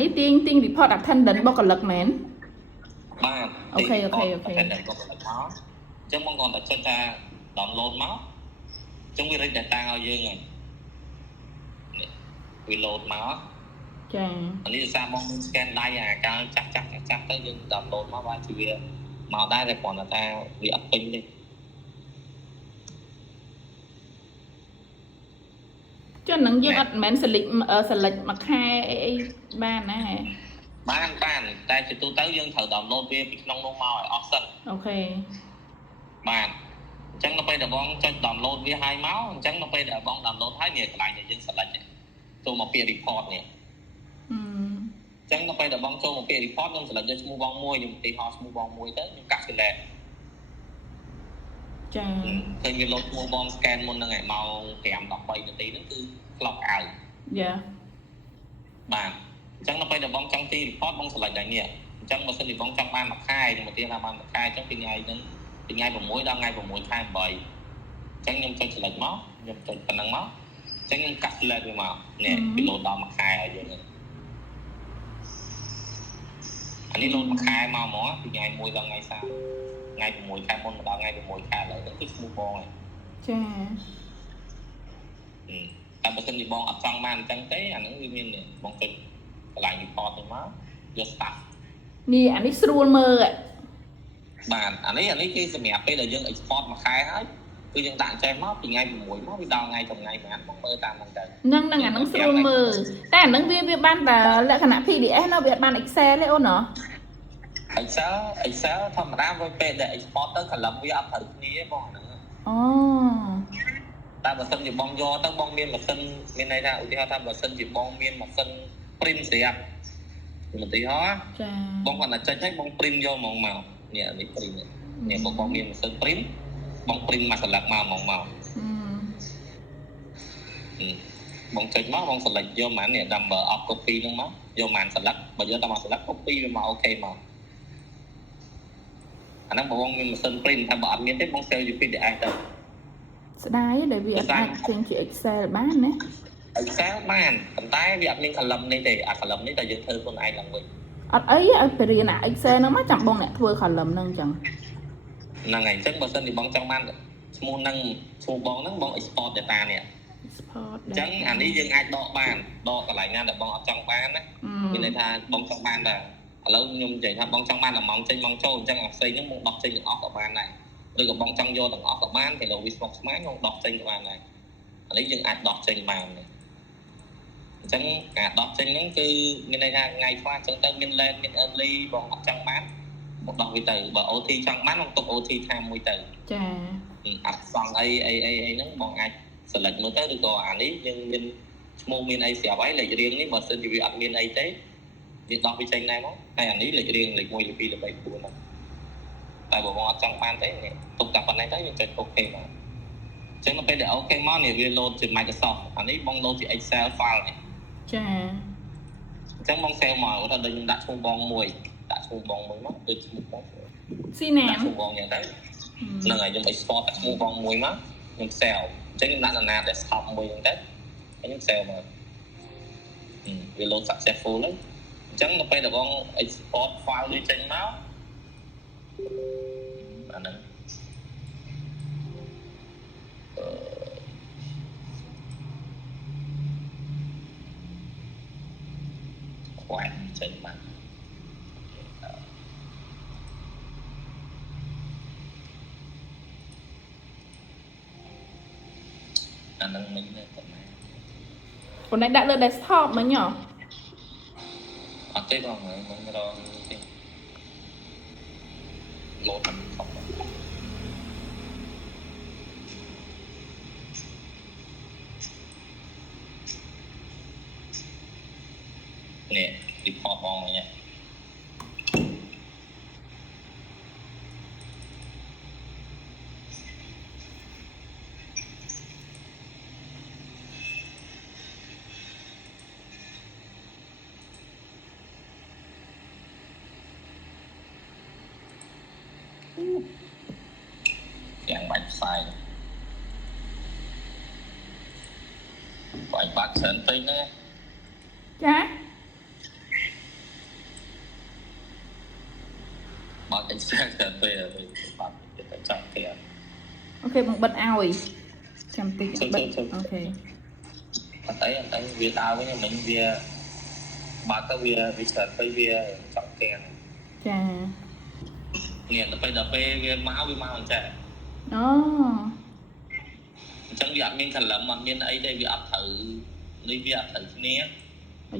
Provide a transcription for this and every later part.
នេះទាញ report attendance បុគ្គលិកមែនបាទអូខេ attendance បុគ្គលិកមកអញ្ចឹងបងគ្រាន់តែចុចថា download មកអញ្ចឹងវា read data ឲ្យយើងហើយវា load មកចាអានេះសារបង scan ដៃអាកាលចាស់ទៅយើង download មកបានជាវាមកដែរតែគ្រាន់តែវាអត់ពេញទេចុះនឹងយើងអត់មែន select មួយខែអីបានណាបានតែជាទូទៅយើងត្រូវ download វាពីក្នុងនោះមកឲ្យអស់សិនអូខេបាទអញ្ចឹងនៅពេលដែលបងចុច download វាឲ្យមកអញ្ចឹងនៅពេលដែលបង download ហើយនេះកន្លែងដែលយើង select ចូលមកពាក្យ report នេះអញ្ចឹងនៅពេលដែលបងចូលមកពាក្យ report ខ្ញុំ select យកឈ្មោះបងមួយខ្ញុំទីហោឈ្មោះបងមួយទៅខ្ញុំកាត់ select ចាឃើញវា load ឈ្មោះបង scan មុនហ្នឹងឯងម៉ោង 5-13 នាទីហ្នឹងគឺ clock out យ៉ាបាទអញ្ចឹងនៅពេលដែលបងចង់ទី report បង select ដែរនេះអញ្ចឹងបើសិនជាបងចង់បានមួយខែខ្ញុំមកទៀតថាបានមួយខែអញ្ចឹងពីថ្ងៃហ្នឹងពីថ្ងៃ6ដល់ថ្ងៃ6ខែ8អញ្ចឹងខ្ញុំចុច select មកខ្ញុំចុចប៉ុណ្ណឹងមកអញ្ចឹងខ្ញុំកាត់ select វាមកនេះពី load ដល់មួយខែឲ្យយើងអានេះ load មួយខែមកហ្មងពីថ្ងៃ1ដល់ថ្ងៃ30ថ្ងៃ6ខែមុនមកដល់ថ្ងៃ6ខែឥឡូវហ្នឹងគឺឈ្មោះបងហើយចាតែបើសិនជាបងអត់ចង់បានអញ្ចឹងទេអាហ្នឹងវាមានបងចុចកន្លែង report ទៅមកយក start នេះអានេះស្រួលមើលបាទអានេះគឺសម្រាប់ពេលដែលយើង export មួយខែហើយគឺយើងដាក់ចេះមកពីថ្ងៃ6មកវាដល់ថ្ងៃថ្ងៃប៉ុន្មានបងមើលតាមហ្នឹងទៅហ្នឹងអាហ្នឹងស្រួលមើលតែអាហ្នឹងវាបានតែលក្ខណៈ PDF ណាវាអត់បាន Excel ទេអូនណា Excel ធម្មតាវាពេលដែល export ទៅ column វាអត់ត្រូវគ្នាបងហ្នឹងអូតែបើសិនជាបងយកទៅបងមានម៉ាស៊ីនមានន័យថាឧទាហរណ៍ថាបើសិនជាបងមានម៉ាស៊ីន print ស្រាប់ឧទាហរណ៍ចាបងគាត់តែចុចឲ្យបង print យកហ្មងមកនេះនេះ print នេះបងមានម៉ាស៊ីន print បង print មក select មកហ្មងមកបងចុចមកបង select យកហ្មងនេះ number of copy ហ្នឹងមកយកហ្មង select បើយកតែមក select copy វាមកអូខេមកអាហ្នឹងបងមានម៉ាស៊ីន print តែបើអត់មានទេបង save ជា PDF ទៅស្ដាយដែលវាអាចចេញជា Excel បានណា Excel បានប៉ុន្តែវាអត់មាន column នេះទេអា column នេះតែយើងធ្វើខ្លួនឯងឡើងវិញអត់អីឲ្យទៅរៀនអា Excel ហ្នឹងមកចាំបងអ្នកធ្វើ column ហ្នឹងអញ្ចឹងហ្នឹងហើយអញ្ចឹងបើសិនជាបងចង់បានឈ្មោះហ្នឹងឈ្មោះបងហ្នឹងបង export data នេះ export អញ្ចឹងអានេះយើងអាចដកបានដកកន្លែងណាដែលបងអត់ចង់បានណាមានន័យថាបងចង់បានដែរឥឡូវខ្ញុំនិយាយថាបងចង់បានតែម៉ោងចេញម៉ោងចូលអញ្ចឹងអាផ្សេងហ្នឹងបងដកចេញទាំងអស់ក៏បានដែរឬក៏បងចង់យកទាំងអស់ក៏បានតែលោកវាស្មុគស្មាញបងដកចេញក៏បានដែរអានេះយើងអាចដកចេញបានដែរអញ្ចឹងការដកចេញហ្នឹងគឺមានន័យថាថ្ងៃខ្លះអញ្ចឹងទៅមាន late មាន early បងអត់ចង់បានមកដោះវាទៅបើ OT ចង់បានបងទុក OT ថាមួយទៅចាអត់សងអីហ្នឹងបងអាច select មើលទៅឬក៏អានេះយើងមានឈ្មោះមានអីស្រាប់ហើយលេខរៀងនេះបើសិនជាវាអត់មានអីទេយើងដោះវាចេញដែរមកតែអានេះលេខរៀងលេខ1លេខ2លេខ3 4ហ្នឹងតែបើបងអត់ចង់បានទេទុកតែប៉ុណ្ណេះទៅយើងចុច OK មកអញ្ចឹងនៅពេលដែល OK មកនេះវា load ជា Microsoft អានេះបង load ជា Excel file នេះចាអញ្ចឹងបង save មកគាត់ថាដូចខ្ញុំដាក់ឈ្មោះបងមួយដាក់ឈ្មោះបងមួយមកដូចឈ្មោះបងស៊ីណាមឈ្មោះបងយ៉ាងទៅហ្នឹងហើយខ្ញុំ export ដាក់ឈ្មោះបងមួយមកខ្ញុំ save អញ្ចឹងខ្ញុំដាក់នៅណា desktop មួយហ្នឹងទៅខ្ញុំ save មកវា load successful ហើយអញ្ចឹងនៅពេលដែលបង export file វាចេញមកអាហ្នឹងខ្វែងចេញមកអាហ្នឹងមិញទេប៉ុណ្ណាប៉ុន្តែដាក់លើ desktop មិញហ៎អត់ទេបងមិញរងទេ load តាមខំនេះ report បងមិញយ៉ាងបាច់ផ្សាយបាច់បាក់ច្រើនពេកណាចា extract តែពេលបាត់ទៅចង់ទៀត អូខេបងបិទឲ្យចាំតិចបិទអូខេ អត់អីវាដើរវិញមិញវាបាត់ទៅវា start ទៅវាចង់ទៀត ចា នេះដល់ពេលវាមកអញ្ចឹង អូ អញ្ចឹងវាអត់មានកលឹមអត់មានអីទេវាអត់ត្រូវនេះវាអត់ត្រូវគ្នា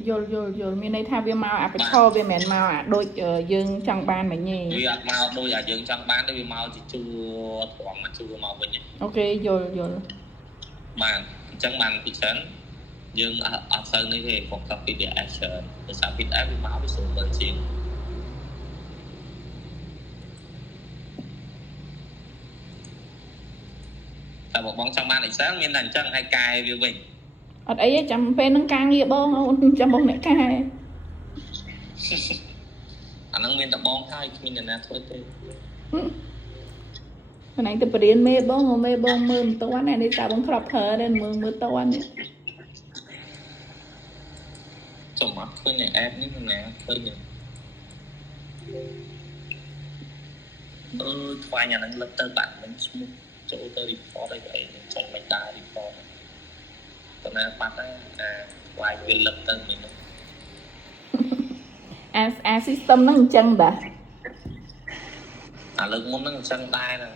យល់មានន័យថាវាមកអាប្រឈរវាមិនមែនមកអាដូចយើងចង់បានមិញទេ វាអត់មកដូចអាយើងចង់បានទេវាមកជាជួត្រង់មកជួមកវិញ អូខេយល់បានអញ្ចឹងបានពីចឹងយើងអត់សូវនេះទេ focus ពី DS ច្រើនដោយសារ PDF វាមកវាស្រួលមើលជាងតែបងចង់បាន Excel មានតែអញ្ចឹងហើយកែវាវិញ អត់អីទេចាំពេលហ្នឹងការងារបងអូនចាំបងអ្នកកែ អាហ្នឹងមានតែបងហើយគ្មានអ្នកណាធ្វើទេ ណៃទៅបរៀនមេបងមើលមិនតាន់នេះតាបងធ្លាប់ប្រើដែរមើលតាន់នេះ ចំអត់ឃើញ app នេះណាឃើញថ្វាយអាហ្នឹងលឹកទៅបាត់មិនឈ្មោះចូលទៅ report អីចង់មិនដា report តើណាបាត់ហើយថ្វាយវាលឹកទៅមិន អា system ហ្នឹងអញ្ចឹងដែរ អាលើកមុនហ្នឹងអញ្ចឹងដែរហ្នឹង